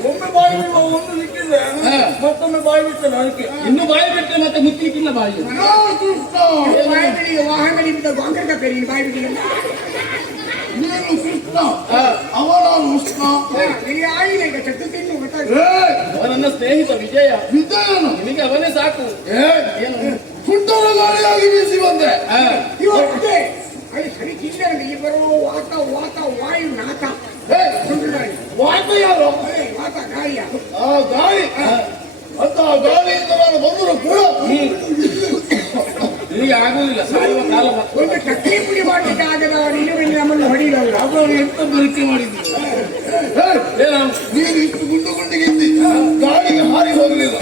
ಒಮ್ಮೆ ಬಾಯಿ ಬಿಡುವ ಒಂದು ಸಿಕ್ಕಿದ್ರೆ ಮತ್ತೊಮ್ಮೆ ಬಾಯಿ ಬಿಡ್ತೇನೆ ಅದಕ್ಕೆ. ಇನ್ನು ಬಾಯಿ ಬಿಟ್ಟರೆ ಮತ್ತೆ ಮುಚ್ಚಲಿಕ್ಕಿಲ್ಲ ಬಾಯಿ ಬಾಯಿ ಬಿಡಿ ವಾಹನದಲ್ಲಿ ಬಿದ್ದ ಗೊಂಕರ್ ಕಪ್ಪೆ ನೀನು ಬಾಯಿ ಬಿಡಿ ನೀನು ಕೃಷ್ಣ ಅವನಾನು ಉಷ್ಣ. ನಿನಗೆ ಆಗಿಲ್ಲ ಈಗ ಚತ್ತು ತಿನ್ನು ಗೊತ್ತಾಗ ಅವನನ್ನ ಸ್ನೇಹಿತ ವಿಜಯ ವಿದ್ಯಾನು ನಿನಗೆ ಅವನೇ ಸಾಕು ಏನು ಸುಂಟರ ಗಾಳಿಯಾಗಿ ಬೀಸಿ ಬಂದೆ. ಇವತ್ತೇ ಅಲ್ಲಿ ಸರಿ ಕಿಂದರೆ ಈ ಬರೋ ವಾತ ವಾತ ವಾಯು ನಾಥ ಸುಂದರಾಣಿ ವಾತ ಯಾರು? ವಾತ ಗಾಳಿಯ ಆ ಗಾಳಿ ಅಂತ ಗಾಳಿಯಿಂದ ನಾನು ಬಂದರೂ ಕೂಡ ನಿನಗೆ ಆಗುವುದಿಲ್ಲ ಸಾಯುವ ಕಾಲ ಒಂದು ಚಕ್ಲಿ ಪುಡಿ ಮಾಡಲಿಕ್ಕೆ ಆಗದ ನೀನು ನಮ್ಮನ್ನು ಹೊಡಿಲಲ್ಲ ಅವರು ಎಂತ ಬರಿಕೆ ಮಾಡಿದ್ರು. ಏನು ನೀನು ಇಷ್ಟು ಗುಂಡು ಗುಂಡಿಗೆ ಇದ್ದಿ ಗಾಳಿಗೆ ಹಾರಿ ಹೋಗಲಿಲ್ಲ.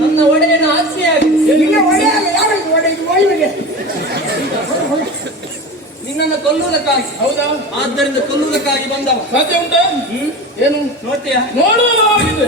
ನನ್ನ ಒಡೆಯನ ಆಸೆಯಾಗಿದೆ. ನಿನ್ನ ಒಡೆಯಲ್ಲ ಯಾರು ಇದು ಒಡೆ ಇದು ಒಯ್ಯುವಿಗೆ ನಿನ್ನನ್ನು ಕೊಲ್ಲುವುದಕ್ಕಾಗಿ. ಹೌದಾ ಆದ್ದರಿಂದ ಕೊಲ್ಲುವುದಕ್ಕಾಗಿ ಬಂದವ. ಸಾಧ್ಯ ಉಂಟಾ ಏನು ನೋಡ್ತೀಯಾ? ನೋಡುವನಾಗಿದೆ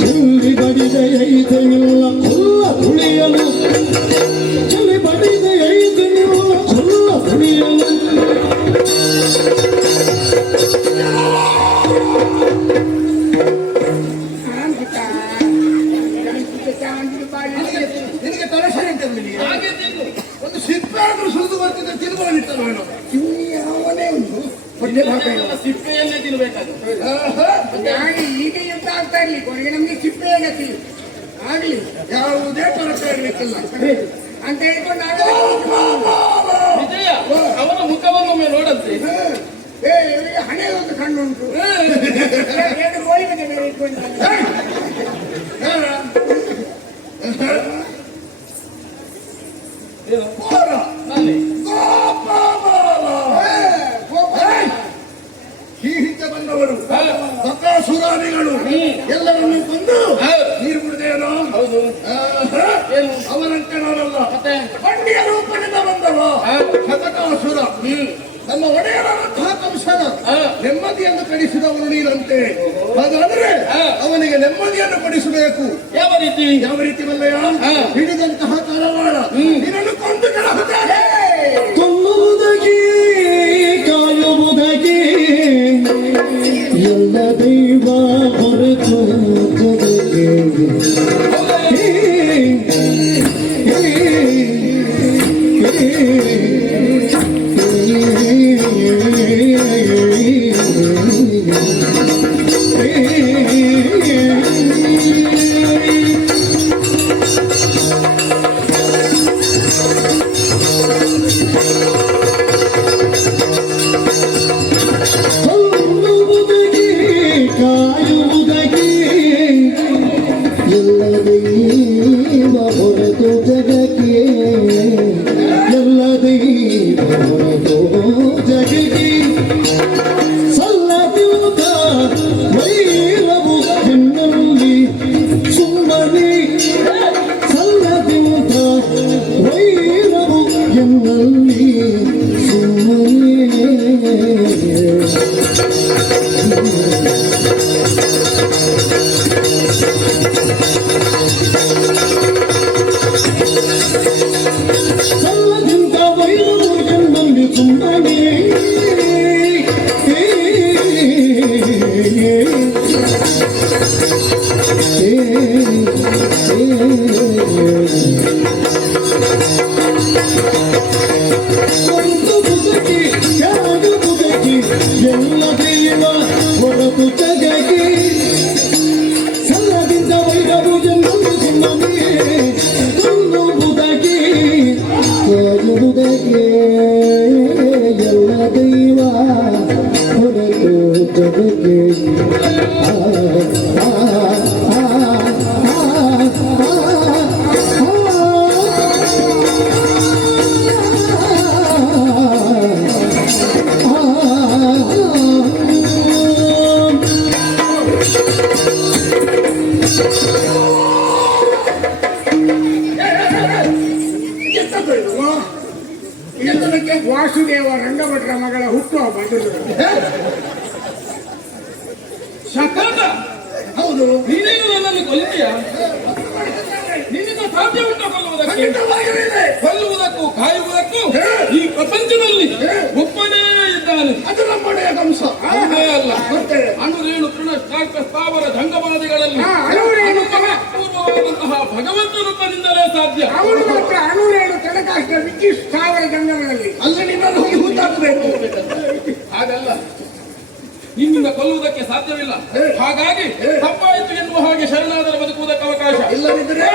ಚೆಲ್ಲಿ ಬಡಿದ ಐತನಿಲ್ಲ ಕೊಲ್ಲ ತುಳಿಯಲು ಚೆಲ್ಲಿ ಬಡಿದ ಐತನಿಲ್ಲ ಕೊಲ್ಲ ತುಳಿಯಲು ನಿನಗೆ ತೊಲಸೆ ಅಂತ ಹಾಗೆ ತಿನ್ನು. ಒಂದು ಸಿಪ್ಪೆ ಆದ್ರೂ ಸುರಿದು ಬರ್ತಿದ್ದ ತಿನ್ಬೋದಿತ್ತಲ್ಲ ಅವನು ಅವನೇ ಒಂದು ಹೊಟ್ಟೆ ಎಲ್ಲ ಸಿಪ್ಪೆಯನ್ನೇ ತಿನ್ಬೇಕಾಗುತ್ತೆ. ಹಾಗೆ ಈಗ ಯುದ್ಧ ಆಗ್ತಾ ಇರ್ಲಿ ಕೊನೆಗೆ ನಮ್ಗೆ ಸಿಪ್ಪೆ ಆಗತಿ ಆಗ್ಲಿ ಯಾವುದೇ ತೊಲಸೆ ಇರ್ಲಿಕ್ಕಿಲ್ಲ ಅಂತ ಹೇಳ್ಕೊಂಡು ವಿಜಯ ಅವನ ಮುಖವನ್ನೊಮ್ಮೆ ನೋಡಂತೆ. ಇವರಿಗೆ ಹಣೆಯೊಂದು ಕಣ್ಣು ಉಂಟು ಎರಡು ಗೋಳಿ ಮನೆ ಬೇರೆ ಇಟ್ಕೊಂಡು ನಲ್ಲಿ ಹೀಹಿಂದ ಬಂದವರು ಬಕಾಸುರಾದಿಗಳು ಎಲ್ಲರನ್ನು ಕೊಂದು ನೀರು ಕುಡಿದೇನೋ ಹೌದು. ಏನು ಅವರಂಕಣವರಲ್ಲ ಮತ್ತೆ ಬಂಡಿಯ ರೂಪದಿಂದ ಬಂದವ ಶತಕಾಸುರ ನಮ್ಮ ಒಡೆಯರಾದಂತಹ ಕಂಸನ ನೆಮ್ಮದಿಯನ್ನು ಕಡಿಸಿದವನು ನೀನಂತೆ. ಹಾಗಾದ್ರೆ ಅವನಿಗೆ ನೆಮ್ಮದಿಯನ್ನು ಪಡಿಸಬೇಕು. ಯಾವ ರೀತಿ? ಯಾವ ರೀತಿ ಮಲ್ಲಯ್ಯ? ಹಿಡಿದಂತಹ ತಲವಾಡ ನಿನ್ನನ್ನು ಕೊಂದು ಕೆಳಹುತ್ತಾರೆ. ಕೊಲ್ಲುವುದಕ್ಕೆ ಕಾಯುವುದಕ್ಕೆ ಎಲ್ಲ ದೈವ ಹೊರತು ವಾಸುದೇವ ರಂಗಭಟ್ರ ಮಗಳ ಹುಟ್ಟುಹಬ್ಬ ಶಕಾದ. ಹೌದು. ನೀನೇನು ನನ್ನನ್ನು ಕೊಲ್ತೀಯ? ನಿನ್ನಿಂದ ಸಾಧ್ಯ ಉಂಟ ಕೊಲ್ಲುವುದಕ್ಕೆ? ಕೊಲ್ಲುವುದಕ್ಕೂ ಕಾಯುವುದಕ್ಕೂ ಈ ಪ್ರಪಂಚದಲ್ಲಿ ಒಬ್ಬನೇ ಇದ್ದಾನೆ. ಅದು ನಮ್ಮೊಡೆಯ ಕಂಸ. ಅವನೇ ಅಲ್ಲ, ಅಣುರೇಣು ತೃಣ ಶಾಖ ಸ್ಥಾವರ ಜಂಗಮಾದಿಗಳಲ್ಲಿ ಪೂರ್ವವಾದಂತಹ ಭಗವಂತನೊಬ್ಬನಿಂದಲೇ ಸಾಧ್ಯ. ಅವನು ಮಾತ್ರ ಅಣುರೇಣು ತಡಕಾಷ್ಟ ವಿದ್ಯುತ್ ಸ್ಥಾವರ ಜಂಗಮದಲ್ಲಿ ಅಲ್ಲಿ ನಿನ್ನನ್ನು ಹೋಗಿ ಹುಟ್ಟಾಕಬೇಕು. ಹಾಗಲ್ಲ, ನಿನ್ನಿಂದ ಕೊಲ್ಲುವುದಕ್ಕೆ ಸಾಧ್ಯವಿಲ್ಲ. ಹಾಗಾಗಿ ತಪ್ಪಾಯಿತು ಎನ್ನುವ ಹಾಗೆ ಶರಣಾದರೆ ಬದುಕುವುದಕ್ಕೆ ಅವಕಾಶ ಇಲ್ಲದಿದ್ದರೆ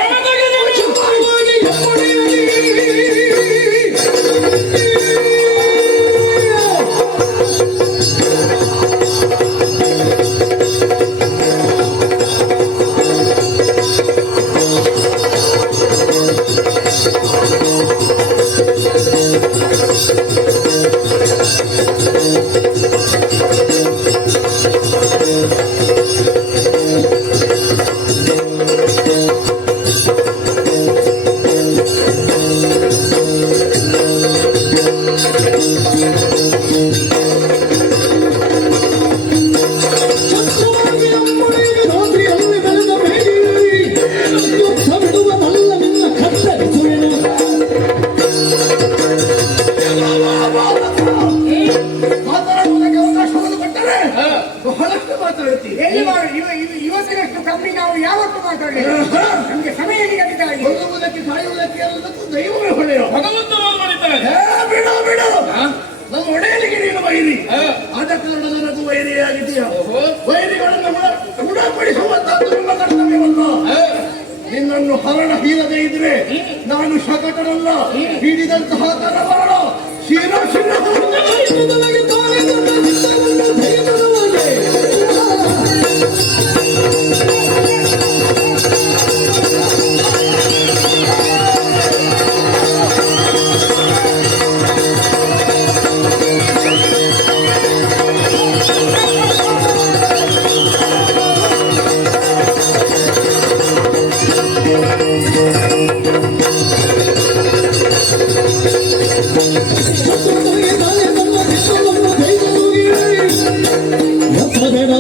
ಮಾತಾಡ್ತೀವಿ. ಇವತ್ತಿನಷ್ಟು ಕಮ್ಮಿ ನಾವು ಯಾವತ್ತು ಮಾತಾಡಲಿಲ್ಲ. ನಮ್ಗೆ ಸಮಯ ನಿಗದಿತ ಆಗಿದೆ. ಕೊಲ್ಲುವುದಕ್ಕೆ ಸಾಯುವುದಕ್ಕೆ ಎಲ್ಲದಕ್ಕೂ ದೈವವೇ ಹೊಣೆಯೋ. ಭಗವಂತನವರು ಮಾಡಿದ್ದಾರೆ. ಬಿಡು ಬಿಡು. ನಮ್ಮ ಒಡೆಯಲಿಗೆ ನೀನು ವೈರಿ. ಆದ ಕಾರಣ ನನಗೂ ವೈರಿಯಾಗಿದೆಯಾ? ವೈರಿಗಳನ್ನು ಗುಣಪಡಿಸುವಂತದ್ದು ನಿಮ್ಮ ಕರ್ತವ್ಯವಲ್ಲ. ನಿನ್ನನ್ನು ಹರಣ ಹೀರದೆ ಇದ್ರೆ ನಾನು ಶಕಟನಲ್ಲ, ಹಿಡಿದಂತಹ ತರವಾಡ ಶಿರ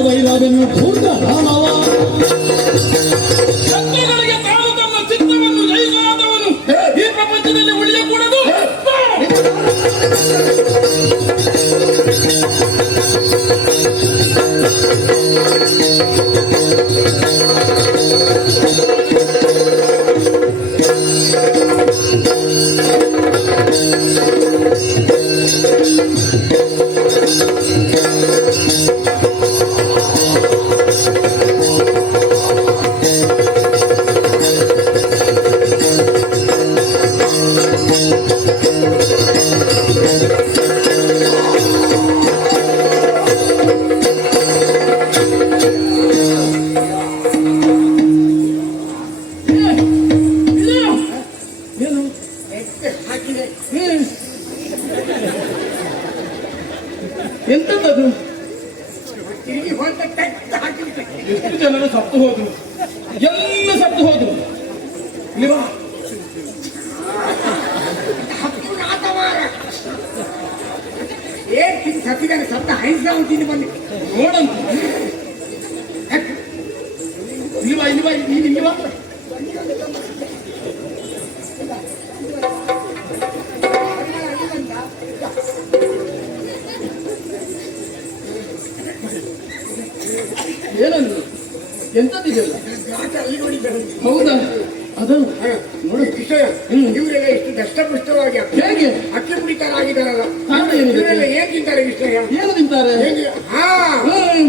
ವೈರಾದನ್ನು ಪೂರ್ಣ ರಾಮವ ಶತ್ರುಗಳಿಗೆ ತಾನು ತನ್ನ ಚಿತ್ತವನ್ನು ಜಯಿಸಲಾದವನು ಈ ಪ್ರಪಂಚದಲ್ಲಿ ಉಳಿಯಕೂಡದು. ಹಾಕಿದೆ. ಎಂತದ್ದು? ತಿರುಗಿ ಹೊರಟ ಟಕ್ ಹಾಕಿಬಿಟ್ಟೆ. ಎಷ್ಟು ಜನರು ಸತ್ತು ಹೋದ್ರು, ಎಲ್ಲ ಸತ್ತು ಹೋದ್ರು. ಇಲ್ವಾ? ಏನ್ ತಿಂದು ಸತ್ತಿದ್ದಾನೆ, ಸತ್ತ ಹೈಸ ತಿಂದು ಬಂದು ನೋಡಂತ ಇಲ್ವಾ ಇಲ್ವಾ ನೀನು ಇಲ್ವಾ? ಏನಂದ್ರು? ಎಂತದಿದೆಯಲ್ಲ? ಅಲ್ಲಿ ನೋಡಿದ್ದಾರೆ. ಹೌದಾ? ಅದನ್ನು ನೋಡಿ ವಿಷಯ, ಇವರೆಲ್ಲ ಇಷ್ಟು ದಷ್ಟಪುಷ್ಟವಾಗಿ ಹೇಗೆ ಅಕ್ಕಿ ಕುಡಿತಾರಾಗಿದ್ದಾರಲ್ಲ, ಕಾರಣ ಏನಿದೆ? ಇವರೆಲ್ಲ ಏನ್ ತಿಂತಾರೆ ವಿಷಯ? ಏನು ತಿಂತಾರೆ? ಹಾ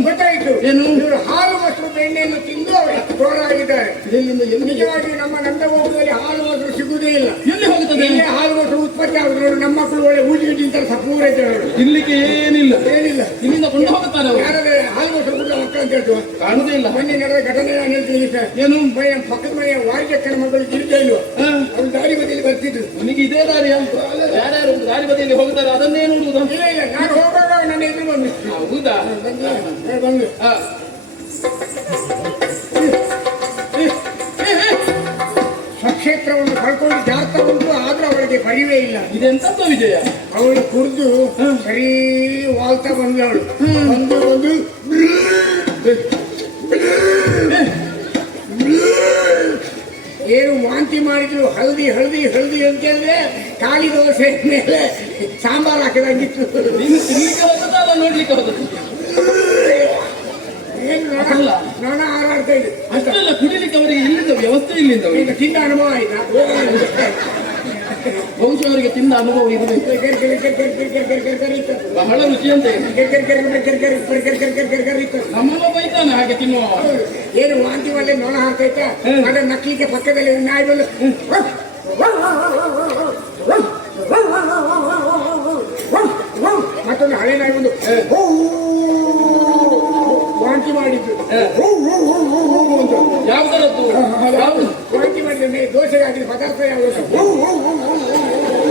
ಗೊತ್ತಾಯ್ತು. ಏನು? ಇವರು ಹಾಲು ಮೊಸರು ಬೆಣ್ಣೆಯನ್ನು ತಿಂದು ಅವರು ಜೋರಾಗಿದ್ದಾರೆ. ಎಲ್ಲಿಂದ ಎಲ್ಲಿ ನಿಜವಾಗಿ ನಮ್ಮ ನಂದಗೋಪುರದಲ್ಲಿ ಹಾಲು ಮೊಸರು ಸಿಗುವುದೇ ಇಲ್ಲ. ಎಲ್ಲಿ ಹೋಗುತ್ತದೆ? ಇಲ್ಲೇ ಹಾಲು ಮೊಸರು ಉತ್ಪತ್ತಿ ಆಗುದು. ನಮ್ಮ ಮಕ್ಕಳು ಒಳ್ಳೆ ಊಜಿಗೆ ತಿಂತಾರೆ, ಸಪೂರ ಇದ್ದಾರೆ. ಇರ್ಲಿಕ್ಕೆ ಏನಿಲ್ಲ, ಏನಿಲ್ಲ. ಇಲ್ಲಿಂದ ಕೊಂಡು ಹೋಗುತ್ತಾರೆ ಅವರು. ಯಾರಾದ್ರೆ ಹಾಲು ಮೊಸರು ಕುಡಿದ ಮಕ್ಕಳು ಅಂತ ಹೇಳ್ತು. ಕಾಣುದೇ ಇಲ್ಲ. ಮೊನ್ನೆ ನಡೆದ ಘಟನೆ ನಾನು ಹೇಳ್ತೀನಿ ಸರ್. ಏನು? ಮನೆಯ ಪಕ್ಕದ ಮನೆಯ ವಾರಿಜಕ್ಕನ ಮಗಳು ಗಿರಿಜಾ ಇಲ್ವ, ಅವ್ರು ದಾರಿ ಬದಿಯಲ್ಲಿ ಬರ್ತಿದ್ರು. ನನಗೆ ಇದೇ ದಾರಿ ಅಂತ ಯಾರ್ಯಾರು ಒಂದು ದಾರಿ ಬದಿಯಲ್ಲಿ ಹೋಗುತ್ತಾರೆ ಅದನ್ನೇ ನೋಡುವುದು. ಇಲ್ಲ ಇಲ್ಲ, ನಾನು ಹೋಗುವಾಗ ನನ್ನ ಎದುರು ಬಂದು ಹೌದಾ? ಬಂದು ಸ್ವಕ್ಷೇತ್ರವನ್ನು ಕಳ್ಕೊಂಡು ಜಾರ್ತಾ ಉಂಟು, ಆದ್ರೂ ಅವಳಿಗೆ ಪರಿವೇ ಇಲ್ಲ. ಇದೆಂತದ್ದು ವಿಜಯ? ಅವಳು ಕುಡಿದು ಸರಿ ವಾಲ್ತಾ ಬಂದವಳು. ಬಂದು ಬಂದು ಏನು ವಾಂತಿ ಮಾಡಿದ್ರು. ಹಳದಿ ಹಳದಿ ಹಳದಿ ಅಂತ ಹೇಳಿದ್ರೆ ಖಾಲಿ ದೋಸೆ ಮೇಲೆ ಸಾಂಬಾರ್ ಹಾಕಿದಂಗಿತ್ತು. ನೀನು ತಿನ್ಲಿಕ್ಕೆ ಹೋಗುತ್ತಾ ಅಲ್ಲ ನೋಡ್ಲಿಕ್ಕೆ ಹೋಗುದು? ಏನು ನೋಣ ಹಾರಾಡ್ತಾ ಇದೆ. ಅಷ್ಟೆಲ್ಲ ಕುಡಿಲಿಕ್ಕೆ ಅವರಿಗೆ ಇಲ್ಲಿಂದ ವ್ಯವಸ್ಥೆ ಇಲ್ಲಿಂದ ಈಗ ತಿಂದ ಅನುಭವ ಆಯ್ತಾ? ಬಹುಶಃ ಅವರಿಗೆ ತಿಂದ ಅನುಭವ ಇರಬೇಕು. ಬಹಳ ರುಚಿ ಅಂತ ನಮ್ಮಮ್ಮ ಬೈತಾನೆ ಹಾಗೆ ತಿನ್ನುವ. ಏನು ವಾಂತಿ ಒಳ್ಳೆ ನೋಣ ಹಾಕೈತಾ? ಅದನ್ನ ನಕ್ಲಿಕ್ಕೆ ಪಕ್ಕದಲ್ಲಿ ನಾಯಿ ಬಂದು ಮತ್ತೊಂದು ಹಳೆ ನಾಯಿ ಬಂದು ವಾಂತಿ ಮಾಡಿದ್ದು. ಯಾವ್ದರದ್ದು? ಯಾವ್ದು ವಾಂತಿ ಮಾಡಿದ್ರೆ ದೋಸೆಗೆ ಹಾಕಿದ ಪದಾರ್ಥ ಯಾವುದು?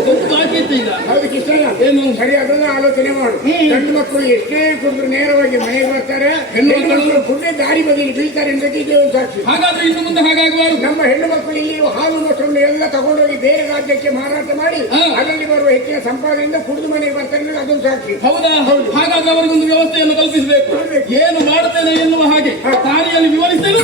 ಗೊತ್ತಾಗಿತ್ತು ಈಗ. ಅದಕ್ಕೆ ಇಷ್ಟ ಏನು? ಸರಿ, ಅದನ್ನ ಆಲೋಚನೆ ಮಾಡು. ಗಂಡು ಮಕ್ಕಳು ಎಷ್ಟೇ ಕುಡಿದ್ರು ನೇರವಾಗಿ ಮನೆಗೆ ಬರ್ತಾರೆ, ಹೆಣ್ಣು ಹೆಣ್ಣು ಮಕ್ಕಳು ಕುಡ್ದೇ ದಾರಿ ಬದಿಯಲ್ಲಿ ಬೀಳ್ತಾರೆ ಎಂಬುದಕ್ಕೆ ಇದೇ ಒಂದು ಸಾಕ್ಷಿ. ಹಾಗಾದ್ರೆ ಇನ್ನು ಮುಂದೆ ಹಾಗಾಗಬಾರದು. ನಮ್ಮ ಹೆಣ್ಣು ಮಕ್ಕಳು ಇಲ್ಲಿ ಹಾಲು ಮೊಸರನ್ನು ಎಲ್ಲ ತಗೊಂಡೋಗಿ ಬೇರೆ ರಾಜ್ಯಕ್ಕೆ ಮಾರಾಟ ಮಾಡಿ ಅದರಲ್ಲಿ ಬರುವ ಹೆಚ್ಚಿನ ಸಂಪಾದನೆಯಿಂದ ಕುಡಿದು ಮನೆಗೆ ಬರ್ತಾರೆ ಅನ್ನೋದು ಅದೊಂದು ಸಾಕ್ಷಿ. ಹೌದಾ? ಹಾಗಾದ್ರೆ ಅವರಿಗೊಂದು ವ್ಯವಸ್ಥೆಯನ್ನು ಕಲ್ಪಿಸಬೇಕು. ಏನು ಮಾಡುತ್ತೇನೆ ಎನ್ನುವ ಹಾಗೆ ದಾರಿಯಲ್ಲಿ ವಿವರಿಸಲು